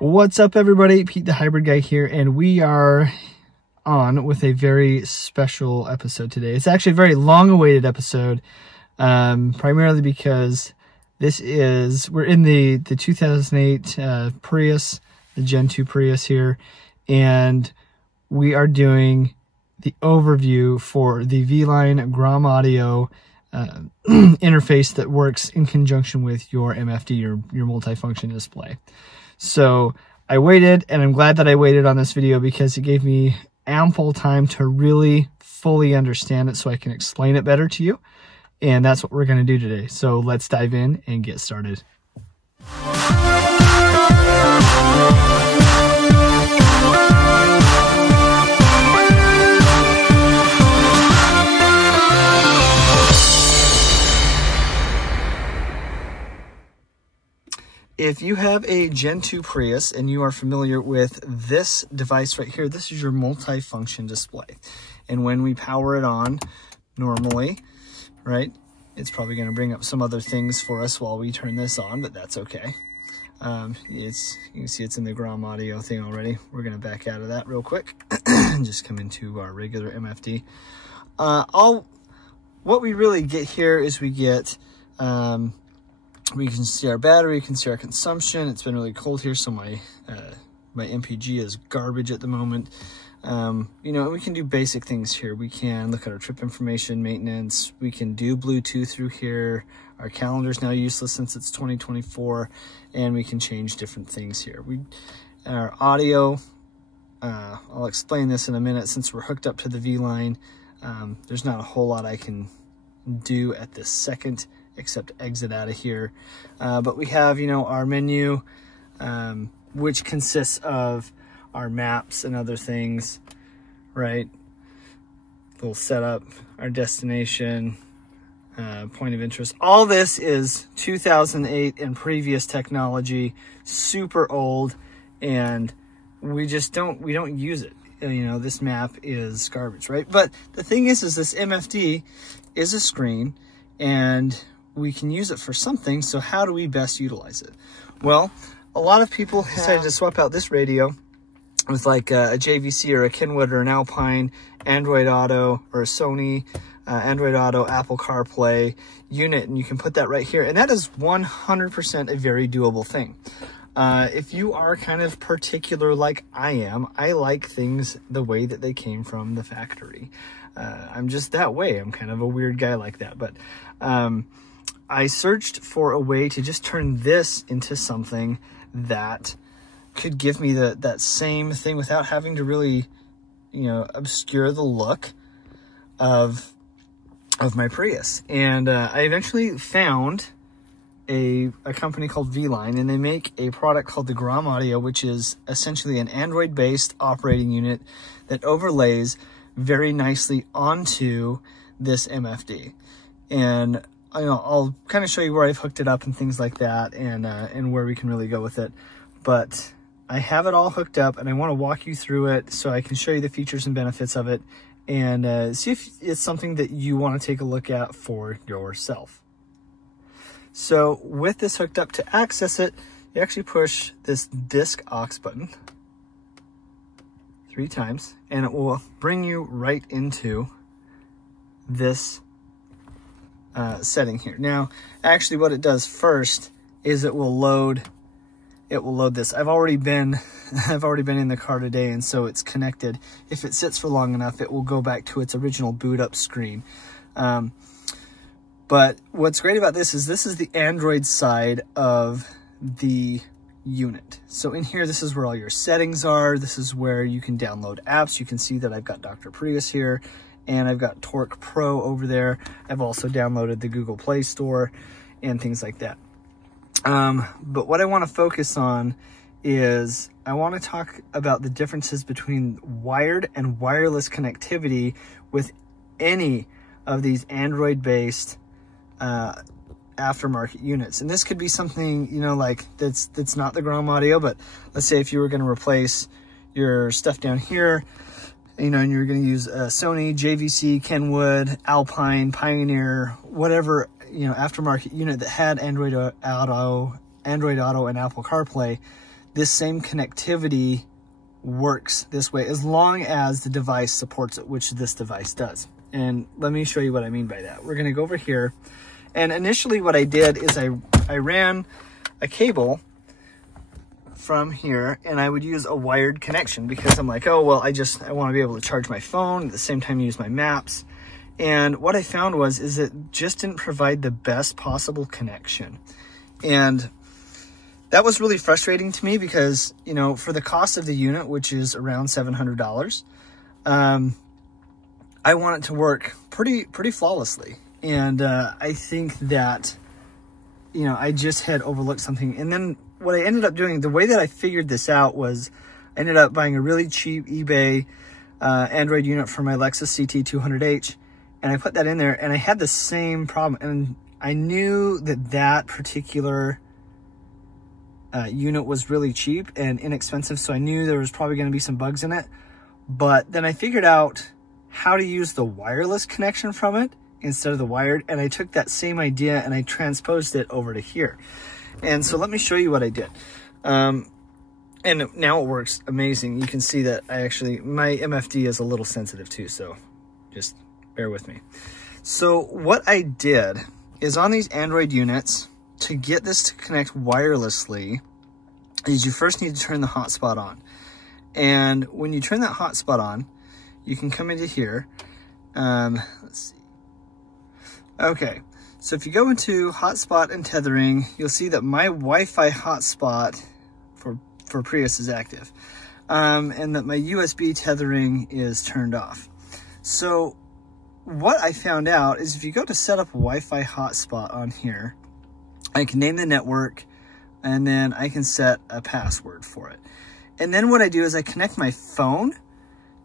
What's up, everybody? Pete the Hybrid Guy here, and we are on with a very special episode today. It's actually a very long-awaited episode, primarily because we're in the 2008 Prius, the Gen 2 Prius here, and we are doing the overview for the Vline Grom Audio interface that works in conjunction with your MFD, your multifunction display. So I waited, and I'm glad that I waited on this video because it gave me ample time to really fully understand it so I can explain it better to you. And that's what we're going to do today. So let's dive in and get started. If you have a Gen 2 Prius and you are familiar with this device right here, this is your multi-function display. And when we power it on normally, right, it's probably going to bring up some other things for us while we turn this on, but that's okay. You can see it's in the Grom Audio thing already. We're going to back out of that real quick and just come into our regular MFD. What we really get here is we get... we can see our battery, we can see our consumption. It's been really cold here, so my MPG is garbage at the moment. You know, we can do basic things here. We can look at our trip information, maintenance. We can do Bluetooth through here. Our calendar is now useless since it's 2024, and we can change different things here. Our audio, I'll explain this in a minute. Since we're hooked up to the Vline, there's not a whole lot I can do at this second, except exit out of here. But we have, you know, our menu, which consists of our maps and other things, right? Little setup, our destination, point of interest. All this is 2008 and previous technology, super old, and we don't use it. You know, this map is garbage, right? But the thing is this MFD is a screen, and we can use it for something. So how do we best utilize it? Well, a lot of people decided to swap out this radio with like a JVC or a Kenwood or an Alpine Android Auto or a Sony Android Auto Apple CarPlay unit, and you can put that right here. And that is 100% a very doable thing. If you are kind of particular like I am, I like things the way that they came from the factory. I'm just that way. I'm kind of a weird guy like that. But I searched for a way to just turn this into something that could give me that same thing without having to really, you know, obscure the look of my Prius. And I eventually found a company called Vline, and they make a product called the Grom Audio, which is essentially an Android-based operating unit that overlays very nicely onto this MFD. And I'll kind of show you where I've hooked it up and things like that, and where we can really go with it. But I have it all hooked up, and I want to walk you through it so I can show you the features and benefits of it, and see if it's something that you want to take a look at for yourself. So with this hooked up, to access it, you actually push this disc aux button 3 times, and it will bring you right into this setting here. Now, actually what it does first is it will load this. I've already been in the car today, and so it's connected. If it sits for long enough, it will go back to its original boot up screen. But what's great about this is the Android side of the unit. So in here, this is where all your settings are. This is where you can download apps. You can see that I've got Dr. Prius here, and I've got Torque Pro over there. I've also downloaded the Google Play Store and things like that. But what I want to focus on is I want to talk about the differences between wired and wireless connectivity with any of these Android-based aftermarket units. And this could be something, you know, like that's not the Grom Audio, but let's say if you were going to replace your stuff down here, you know, and you're going to use a Sony, JVC, Kenwood, Alpine, Pioneer, whatever, you know, aftermarket unit that had Android Auto and Apple CarPlay, this same connectivity works this way as long as the device supports it, which this device does. And let me show you what I mean by that. We're going to go over here, and initially what I did is I ran a cable from here, and I would use a wired connection because I'm like, oh well, I want to be able to charge my phone at the same time use my maps. And what I found is it just didn't provide the best possible connection. And that was really frustrating to me because, you know, for the cost of the unit, which is around $700, I want it to work pretty flawlessly. And I think that, you know, I just had overlooked something. And then what I ended up doing, the way that I figured this out was I ended up buying a really cheap eBay Android unit for my Lexus CT200H. And I put that in there, and I had the same problem. And I knew that that particular unit was really cheap and inexpensive, so I knew there was probably going to be some bugs in it. But then I figured out how to use the wireless connection from it instead of the wired, and I took that same idea and I transposed it over to here. And so let me show you what I did. And now it works amazing. You can see that my MFD is a little sensitive too, so just bear with me. So what I did is on these Android units, to get this to connect wirelessly, is you first need to turn the hotspot on. And when you turn that hotspot on, you can come into here. Let's see. Okay, so if you go into hotspot and tethering, you'll see that my Wi-Fi hotspot for Prius is active, and that my USB tethering is turned off. So what I found out is if you go to set up a Wi-Fi hotspot on here, I can name the network, and then I can set a password for it. And then what I do is I connect my phone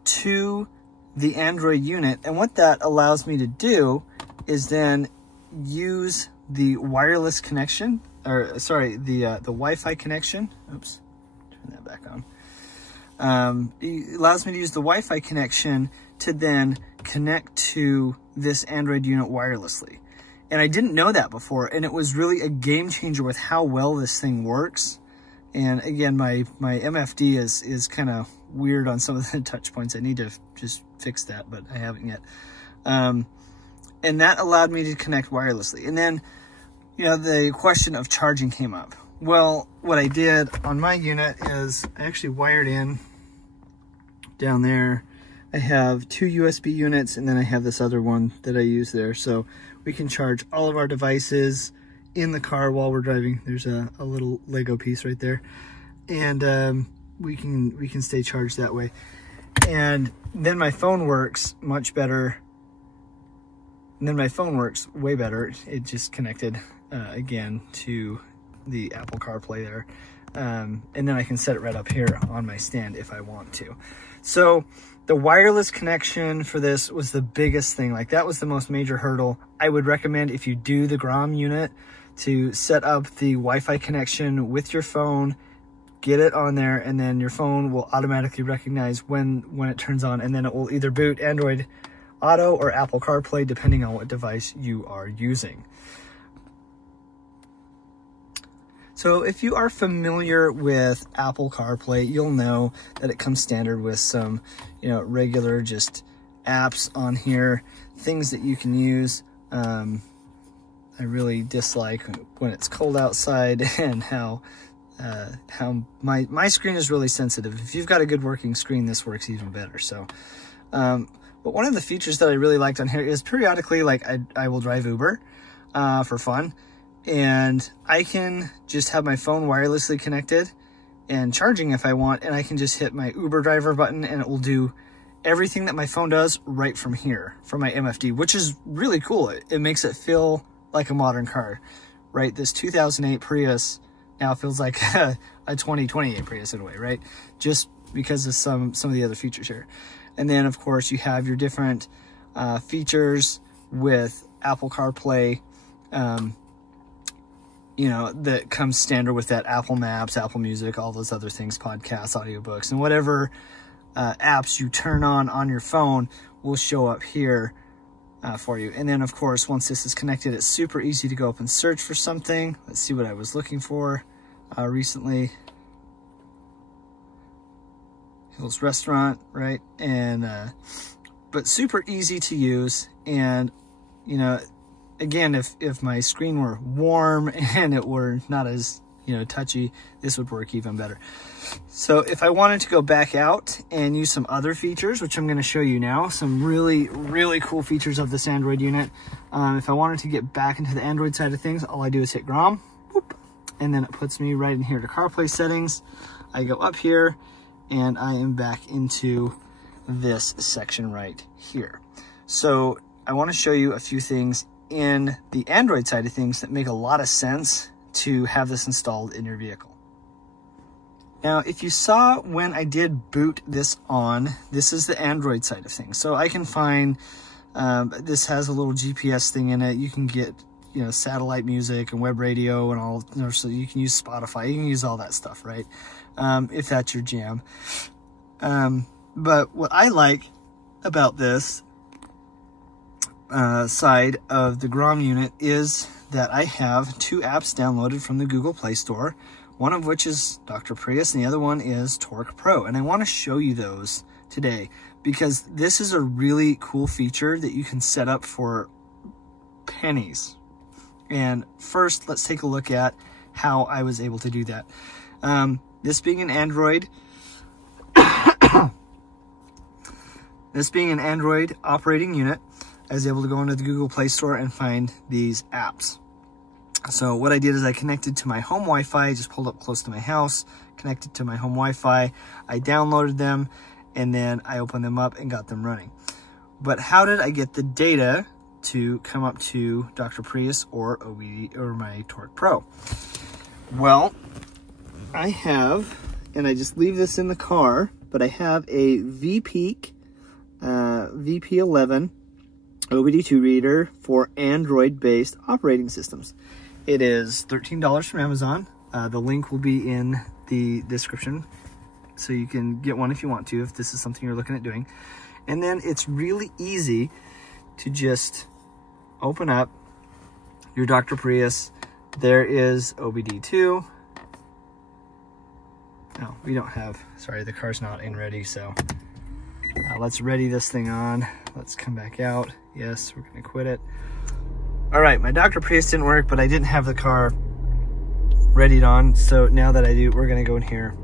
to the Android unit, and what that allows me to do is then use the wireless connection, or sorry, the Wi-Fi connection. Oops, turn that back on. It allows me to use the Wi-Fi connection to then connect to this Android unit wirelessly. And I didn't know that before, and it was really a game changer with how well this thing works. And again, my MFD is kind of weird on some of the touch points. I need to just fix that, but I haven't yet. And that allowed me to connect wirelessly. And then, you know, the question of charging came up. Well, what I did on my unit is I actually wired in down there. I have 2 USB units, and then I have this other one that I use there. So we can charge all of our devices in the car while we're driving. There's a little Lego piece right there. And we can stay charged that way. And then my phone works much better. And then my phone works way better. It just connected again to the Apple CarPlay there. And then I can set it right up here on my stand if I want to. So the wireless connection for this was the biggest thing. Like, that was the most major hurdle. I would recommend, if you do the Grom unit, to set up the Wi-Fi connection with your phone, get it on there, and then your phone will automatically recognize when it turns on, and then it will either boot Android Auto or Apple CarPlay, depending on what device you are using. So if you are familiar with Apple CarPlay, you'll know that it comes standard with some, you know, regular just apps on here, things that you can use. I really dislike when it's cold outside and how my screen is really sensitive. If you've got a good working screen, this works even better. So, but one of the features that I really liked on here is periodically, like, I will drive Uber for fun. And I can just have my phone wirelessly connected and charging if I want, and I can just hit my Uber driver button and it will do everything that my phone does right from here, from my MFD, which is really cool. It makes it feel like a modern car, right? This 2008 Prius now feels like a 2028 Prius in a way, right? Just because of some of the other features here. And then, of course, you have your different features with Apple CarPlay, you know, that comes standard with that Apple Maps, Apple Music, all those other things, podcasts, audiobooks, and whatever apps you turn on your phone will show up here for you. And then, of course, once this is connected, it's super easy to go up and search for something. Let's see what I was looking for recently. Hill's Restaurant, right? And but super easy to use. And you know, again, if my screen were warm and it were not as, you know, touchy, this would work even better. So if I wanted to go back out and use some other features, which I'm going to show you now, some really, really cool features of this Android unit. If I wanted to get back into the Android side of things, all I do is hit Grom, whoop, and then it puts me right in here to CarPlay settings. I go up here and I am back into this section right here. So I want to show you a few things in the Android side of things that make a lot of sense to have this installed in your vehicle. Now, if you saw when I did boot this on, this is the Android side of things. So I can find, this has a little GPS thing in it. You can get, you know, satellite music and web radio and all, you know, so you can use Spotify, you can use all that stuff, right? If that's your jam. But what I like about this side of the Grom unit is that I have 2 apps downloaded from the Google Play Store, one of which is Dr. Prius and the other one is Torque Pro. And I want to show you those today because this is a really cool feature that you can set up for pennies. And first, let's take a look at how I was able to do that. This being an Android, operating unit, I was able to go into the Google Play Store and find these apps. So what I did is I connected to my home Wi-Fi, just pulled up close to my house, connected to my home Wi-Fi. I downloaded them and then I opened them up and got them running. But how did I get the data to come up to Dr. Prius or OBD or my Torque Pro? Well, I have, and I just leave this in the car, but I have a Veepeak VP11 OBD2 reader for Android-based operating systems. It is $13 from Amazon. The link will be in the description, so you can get one if you want to, if this is something you're looking at doing. And then it's really easy to just open up your Dr. Prius. There is OBD2. No, we don't have, sorry, the car's not in ready, so let's ready this thing on. Let's come back out. Yes, we're gonna quit it. All right, my Dr. Prius didn't work, but I didn't have the car readied on. So now that I do, we're gonna go in here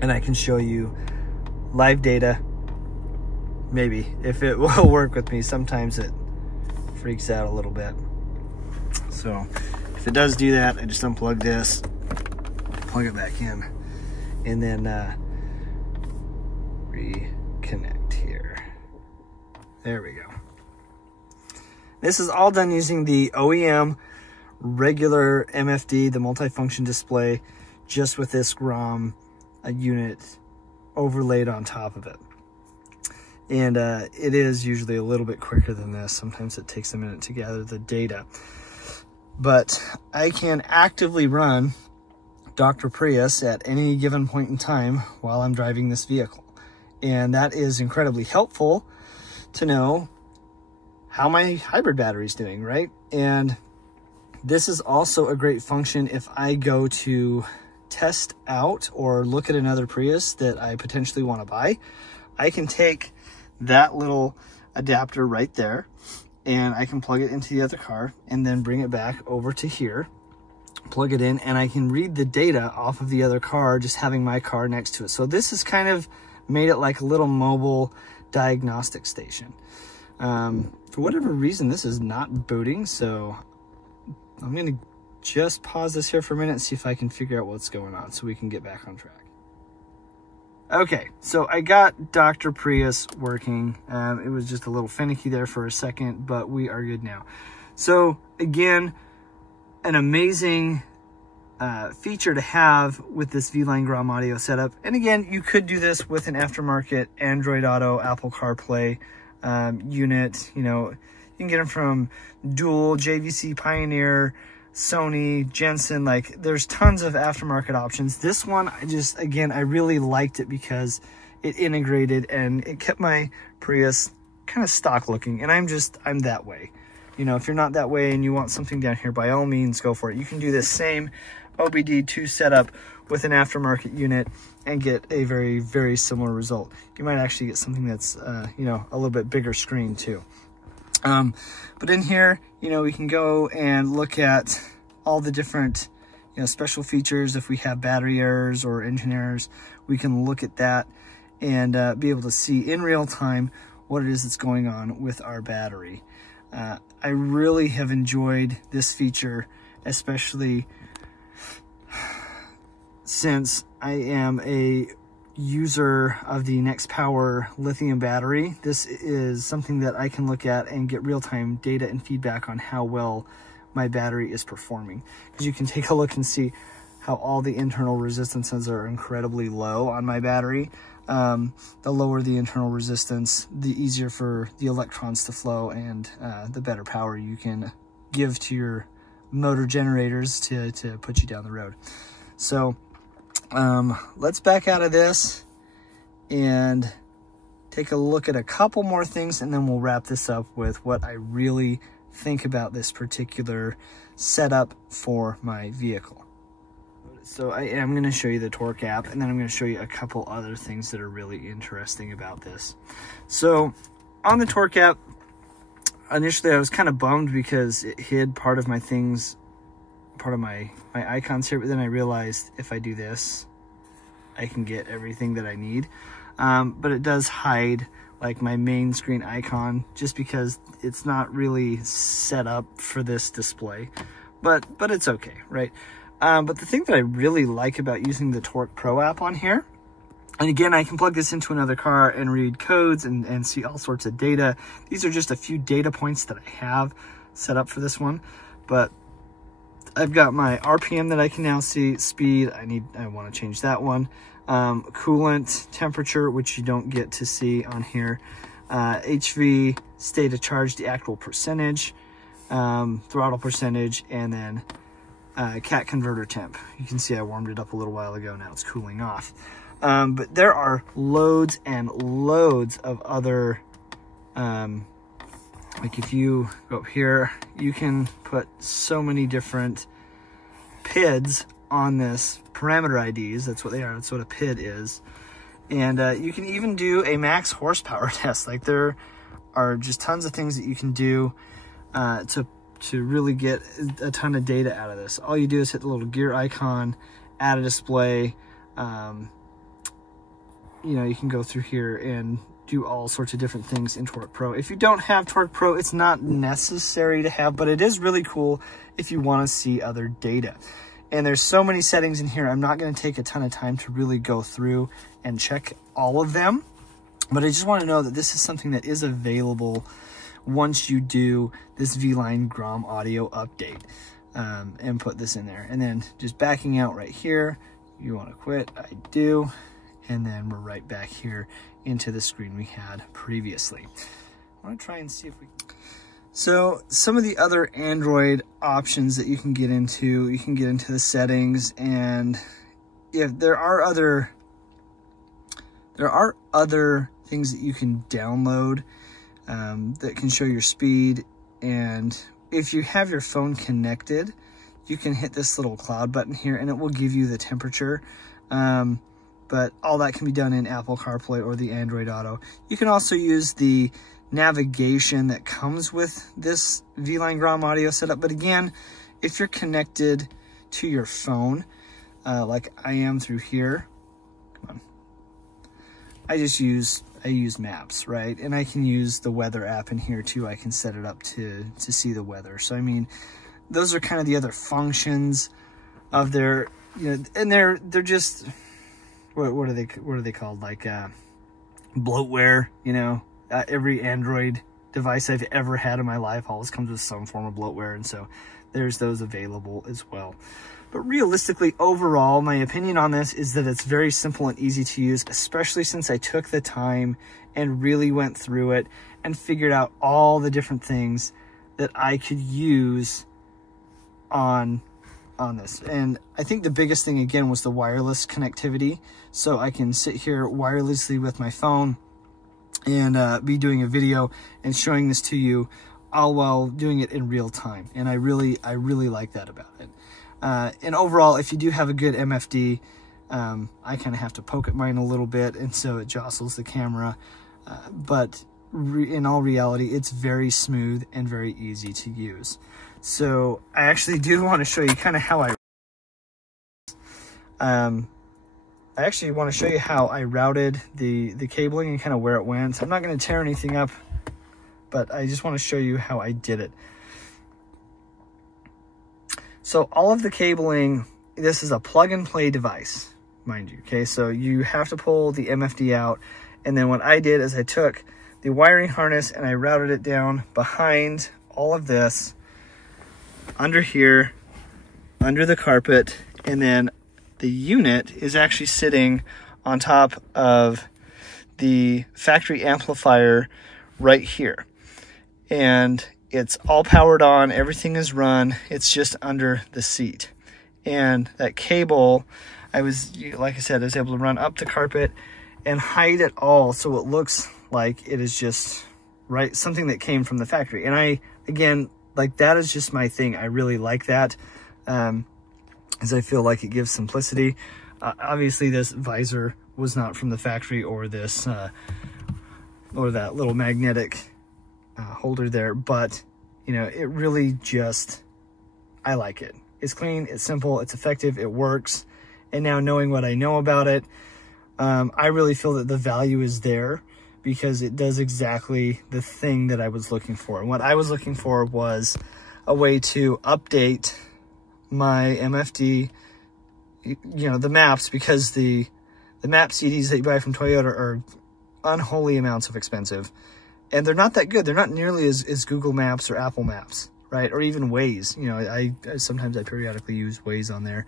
and I can show you live data. Maybe, if it will work with me. Sometimes it freaks out a little bit. So if it does do that, I just unplug this, plug it back in, and then reconnect here. There we go. This is all done using the OEM regular MFD, the multifunction display, just with this Grom unit overlaid on top of it. And it is usually a little bit quicker than this. Sometimes it takes a minute to gather the data. But I can actively run Dr. Prius at any given point in time while I'm driving this vehicle. And that is incredibly helpful to know how my hybrid battery is doing, right? And this is also a great function if I go to test out or look at another Prius that I potentially want to buy. I can take that little adapter right there and I can plug it into the other car and then bring it back over to here, plug it in, and I can read the data off of the other car just having my car next to it. So this has kind of made it like a little mobile diagnostic station. For whatever reason, this is not booting, so I'm gonna just pause this here for a minute and see if I can figure out what's going on so we can get back on track. Okay, so I got Dr. Prius working. It was just a little finicky there for a second, but we are good now. So again, an amazing feature to have with this Vline Grom audio setup. And again, you could do this with an aftermarket Android Auto, Apple CarPlay unit. You know, you can get them from Dual, JVC, Pioneer, Sony, Jensen. Like, there's tons of aftermarket options. This one, I really liked it because it integrated and it kept my Prius kind of stock looking, and I'm that way. you know, if you're not that way and you want something down here, by all means, go for it. You can do this same OBD2 setup with an aftermarket unit and get a very, very similar result. You might actually get something that's, you know, a little bit bigger screen too. But in here, you know, we can go and look at all the different, you know, special features. If we have battery errors or engine errors, we can look at that and be able to see in real time what it is that's going on with our battery. I really have enjoyed this feature, especially since I am a user of the NextPower lithium battery. This is something that I can look at and get real-time data and feedback on how well my battery is performing. Because you can take a look and see how all the internal resistances are incredibly low on my battery. The lower the internal resistance, the easier for the electrons to flow, and the better power you can give to your motor generators to put you down the road. So let's back out of this and take a look at a couple more things, and then we'll wrap this up with what I really think about this particular setup for my vehicle. So I am going to show you the torque app, and then I'm going to show you a couple other things that are really interesting about this. So on the torque app, initially I was kind of bummed because it hid part of my things, part of my icons here, but then I realized if I do this, I can get everything that I need. But it does hide like my main screen icon just because it's not really set up for this display, but it's okay, right? But the thing that I really like about using the Torque Pro app on here, and again, I can plug this into another car and read codes and see all sorts of data. These are just a few data points that I have set up for this one, but I've got my RPM that I can now see, speed, I want to change that one, coolant, temperature, which you don't get to see on here, HV, state of charge, the actual percentage, throttle percentage, and then cat converter temp. You can see I warmed it up a little while ago, now it's cooling off. But there are loads and loads of other, like if you go up here, you can put so many different PIDs on this, parameter IDs, that's what they are, that's what a PID is. And you can even do a max horsepower test. Like there are just tons of things that you can do to really get a ton of data out of this. All you do is hit the little gear icon, add a display. You know, you can go through here and do all sorts of different things in Torque Pro. If you don't have Torque Pro, it's not necessary to have, but it is really cool if you want to see other data. And there's so many settings in here, I'm not going to take a ton of time to really go through and check all of them. But I just want to know that this is something that is available once you do this Vline Grom audio update, and put this in there. And then just backing out right here, you want to quit, I do. And then we're right back here into the screen we had previously. I want to try and see if we can. So some of the other Android options that you can get into the settings, and yeah, there are other things that you can download that can show your speed. And if you have your phone connected, you can hit this little cloud button here and it will give you the temperature. But all that can be done in Apple CarPlay or the Android Auto. You can also use the navigation that comes with this Vline Grom audio setup. But again, if you're connected to your phone, like I am through here, come on, I use maps, right? And I can use the weather app in here too. I can set it up to see the weather. So I mean, those are kind of the other functions of their, you know, and they're just, what are they called? Like bloatware, you know. Every Android device I've ever had in my life always comes with some form of bloatware, and so there's those available as well. But realistically, overall, my opinion on this is that it's very simple and easy to use, especially since I took the time and really went through it and figured out all the different things that I could use on this. And I think the biggest thing, again, was the wireless connectivity. So I can sit here wirelessly with my phone and be doing a video and showing this to you all while doing it in real time. And I really like that about it. And overall, if you do have a good MFD, I kind of have to poke at mine a little bit, and so it jostles the camera. But in all reality, it's very smooth and very easy to use. So I actually do want to show you kind of how I actually want to show you how I routed the cabling and kind of where it went. So I'm not going to tear anything up, but I just want to show you how I did it. So all of the cabling, this is a plug and play device, mind you, okay? So you have to pull the MFD out, and then what I did is I took the wiring harness and I routed it down behind all of this, under here, under the carpet, and then the unit is actually sitting on top of the factory amplifier right here. And it's all powered on, everything is run, it's just under the seat. And that cable, like I said, I was able to run up the carpet and hide it all so it looks like it is just something that came from the factory. And again, like, that is just my thing. I really like that, as I feel like it gives simplicity. Obviously this visor was not from the factory, or this or that little magnetic holder there, but you know, it really just, I like it. It's clean, it's simple, it's effective, it works. And now, knowing what I know about it, I really feel that the value is there, because it does exactly the thing that I was looking for. And what I was looking for was a way to update my MFD, you know, the maps, because the map CDs that you buy from Toyota are unholy amounts of expensive. And they're not that good. They're not nearly as Google Maps or Apple Maps, right? Or even Waze. You know, sometimes I periodically use Waze on there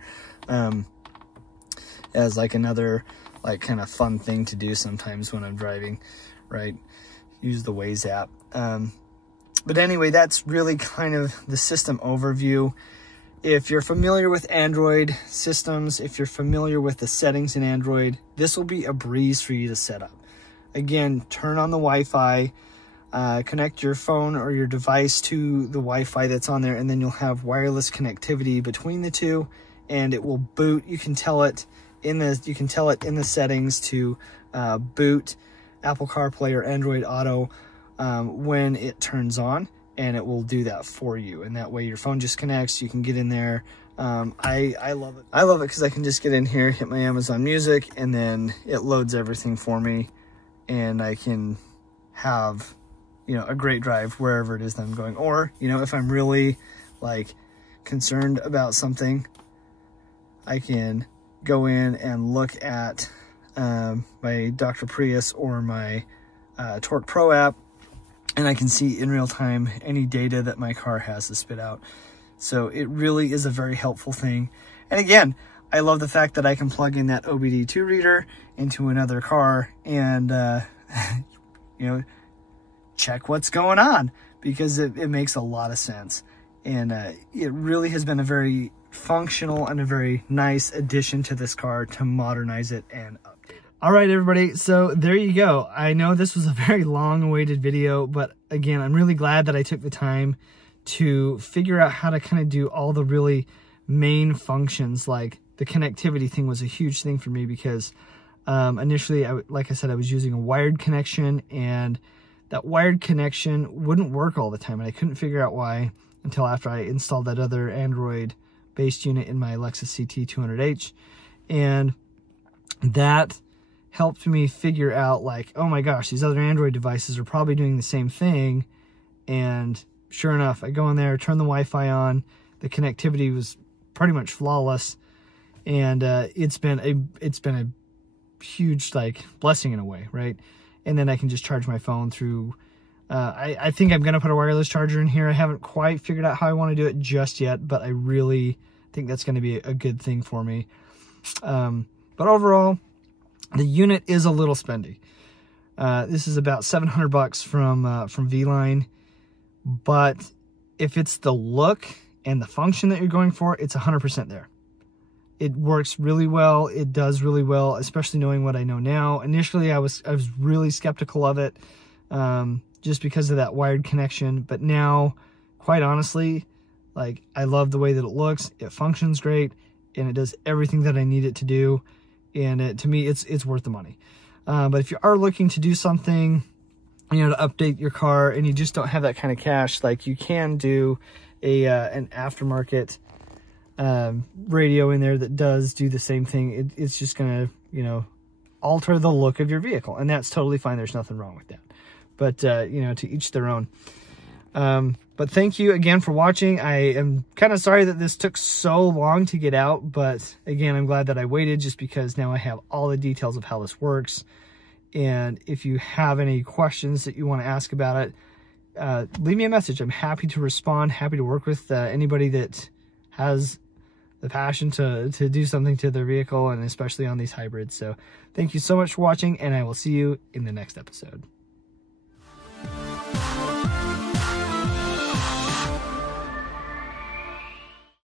as like another like kind of fun thing to do sometimes when I'm driving, right? Use the Waze app. But anyway, that's really kind of the system overview. If you're familiar with Android systems, if you're familiar with the settings in Android, this will be a breeze for you to set up. Again, turn on the Wi-Fi, connect your phone or your device to the Wi-Fi that's on there, and then you'll have wireless connectivity between the two, and it will boot. You can tell it in the settings to boot Apple CarPlay or Android Auto when it turns on, and it will do that for you. And that way your phone just connects, you can get in there. I love it. I love it because I can just get in here, hit my Amazon Music, and then it loads everything for me, and I can have, you know, a great drive wherever it is that I'm going. Or, you know, if I'm really like concerned about something, I can go in and look at my Dr. Prius or my Torque Pro app, and I can see in real time any data that my car has to spit out. So it really is a very helpful thing. And again, I love the fact that I can plug in that OBD2 reader into another car and, you know, check what's going on, because it makes a lot of sense. And it really has been a very functional and a very nice addition to this car to modernize it and update it. All right, everybody, so there you go. I know this was a very long-awaited video, but again, I'm really glad that I took the time to figure out how to kind of do all the really main functions. Like the connectivity thing was a huge thing for me, because initially, like I said, I was using a wired connection, and that wired connection wouldn't work all the time, and I couldn't figure out why until after I installed that other Android-based unit in my Lexus CT200H, and that helped me figure out, like, oh my gosh, these other Android devices are probably doing the same thing. And sure enough, I go in there, turn the Wi-Fi on, the connectivity was pretty much flawless, and it's been a huge, like, blessing in a way, right? And then I can just charge my phone through, I think I'm going to put a wireless charger in here. I haven't quite figured out how I want to do it just yet, but I really think that's going to be a good thing for me. But overall, the unit is a little spendy. This is about $700 from Vline, but if it's the look and the function that you're going for, it's 100% there. It works really well. It does really well, especially knowing what I know now. Initially, I was really skeptical of it, just because of that wired connection. But now, quite honestly, like, I love the way that it looks. It functions great, and it does everything that I need it to do. And to me, it's worth the money. But if you are looking to do something, you know, to update your car, and you just don't have that kind of cash, like, you can do an aftermarket radio in there that does do the same thing. It's just gonna, you know, alter the look of your vehicle, and that's totally fine. There's nothing wrong with that. But you know, to each their own. But thank you again for watching. I am kind of sorry that this took so long to get out, but again, I'm glad that I waited, just because now I have all the details of how this works. And if you have any questions that you want to ask about it, leave me a message. I'm happy to respond, happy to work with anybody that has the passion to do something to their vehicle, and especially on these hybrids. So thank you so much for watching, and I will see you in the next episode.